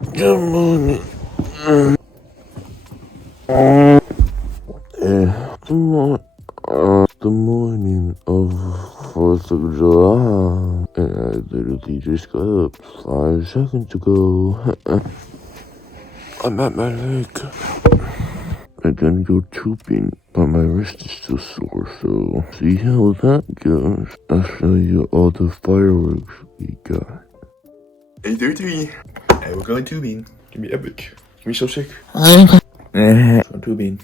Good morning. The morning of 4th of July. And I literally just got up 5 seconds ago. I'm at my lake. I'm gonna go tubing, but my wrist is still sore, so see how that goes. I'll show you all the fireworks we got. 8:33. And we're going tubing. Give me epic. Give me so sick. Going tubing.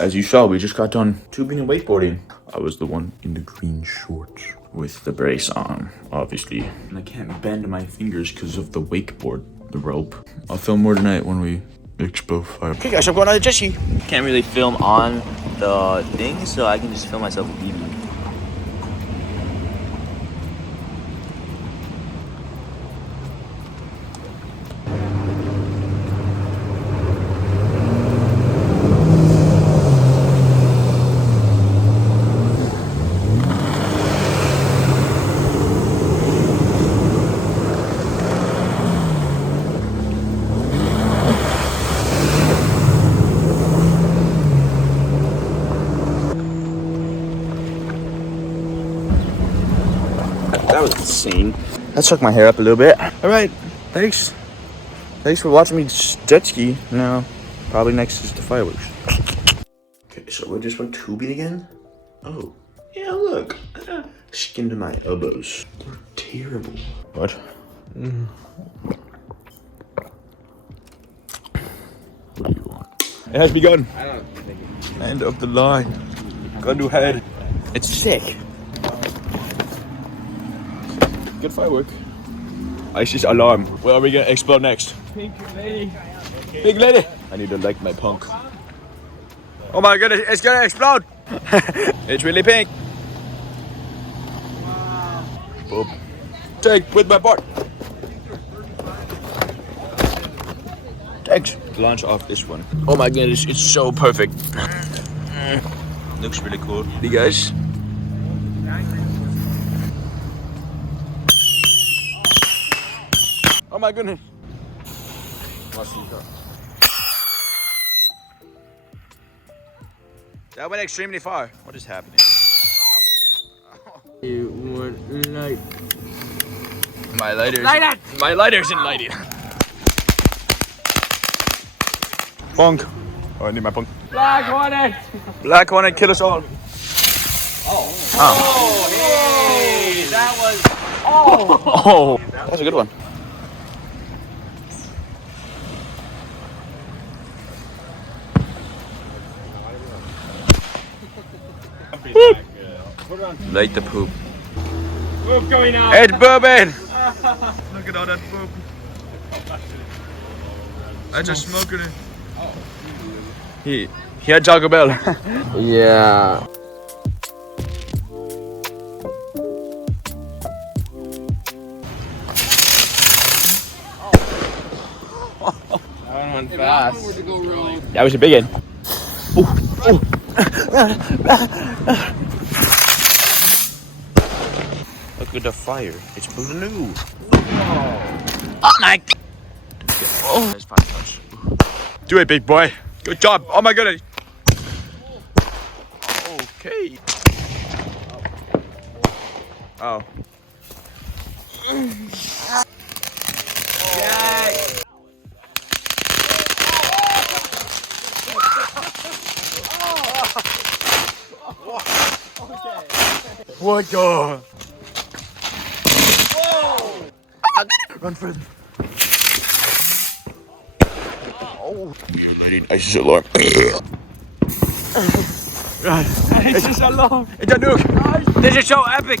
As you saw, we just got done tubing and wakeboarding. I was the one in the green shorts with the brace on, obviously. And I can't bend my fingers because of the wakeboard, the rope. I'll film more tonight when we expo fire. Okay guys, I'm going on the jet ski. Can't really film on the thing, so I can just film myself leaving. That was insane. That shook my hair up a little bit. All right, thanks. Thanks for watching me jet ski. Now, probably next is the fireworks. Okay, so we just went tubing again. Oh, yeah, look. Skin to my elbows. They're terrible. What? What do you want? It has begun. End of the line. Gun to head. It's sick. Good firework. ISIS alarm. Where are we gonna explode next? Pink lady. Pink lady. I need to light my punk. Oh my goodness, it's gonna explode. It's really pink. Wow. Boop. Take with my board. Thanks. Launch off this one. Oh my goodness, it's so perfect. Looks really cool. You guys. Oh my goodness. That went extremely far. What is happening? You want light? My lighter's... Light it! My lighter's in lighting. Punk. Oh, I need my punk. Black Hornet! Black Hornet, kill us all. Oh, hey! That was... Oh! Oh! That was a good one. Light the poop. Poop going out. It's boobing! Look at all that poop. I just smoking it. He had Taco Bell. Yeah. That one went fast. That was a big one. Look at the fire. It's blue. Oh my. Oh, that's fine touch. Do it, big boy. Good job. Oh my goodness. Okay. Oh. What the? Run for it. Oh. ISIS alarm. ISIS alarm. It's a nuke. This is so epic.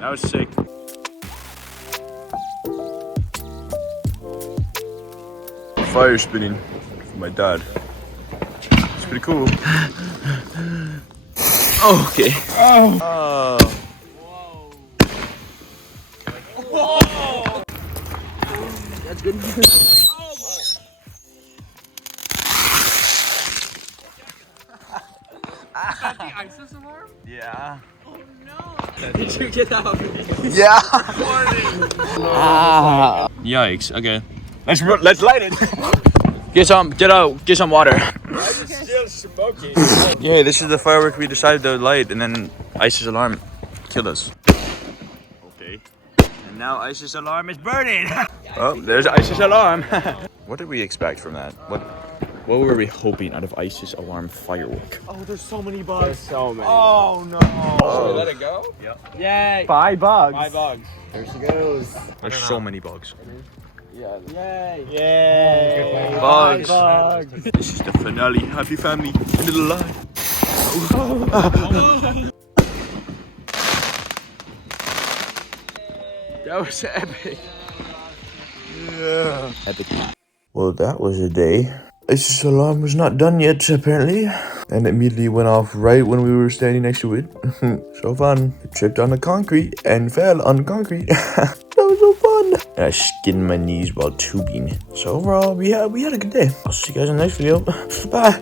That was sick. Fire spinning for my dad. It's pretty cool. Oh, okay. Oh. Whoa. That's good. Is that the ISIS alarm? Yeah. Oh no. Did you get out? Yeah. Yikes. Okay. Let's light it. Get some water. It's still smoking. Yeah, this is the firework we decided to light, and then ISIS alarm killed us. Okay. And now ISIS alarm is burning. Oh, there's ISIS alarm. What did we expect from that? What were we hoping out of ISIS alarm firework? Oh, there's so many bugs. There's so many. Oh no. Oh, let it go? Yep. Yay. 5 bugs. 5 bugs. There she goes. There's so many bugs. Yeah. Yay. Yay. Bugs. Bugs. This is the finale. Happy family. End of the line. That was epic. Yeah. Epic. Well, that was a day. ISIS alarm was not done yet, apparently. And it immediately went off right when we were standing next to it. So fun. I tripped on the concrete and fell on the concrete. That was so fun. And I skinned my knees while tubing. So overall, we had a good day. I'll see you guys in the next video. Bye.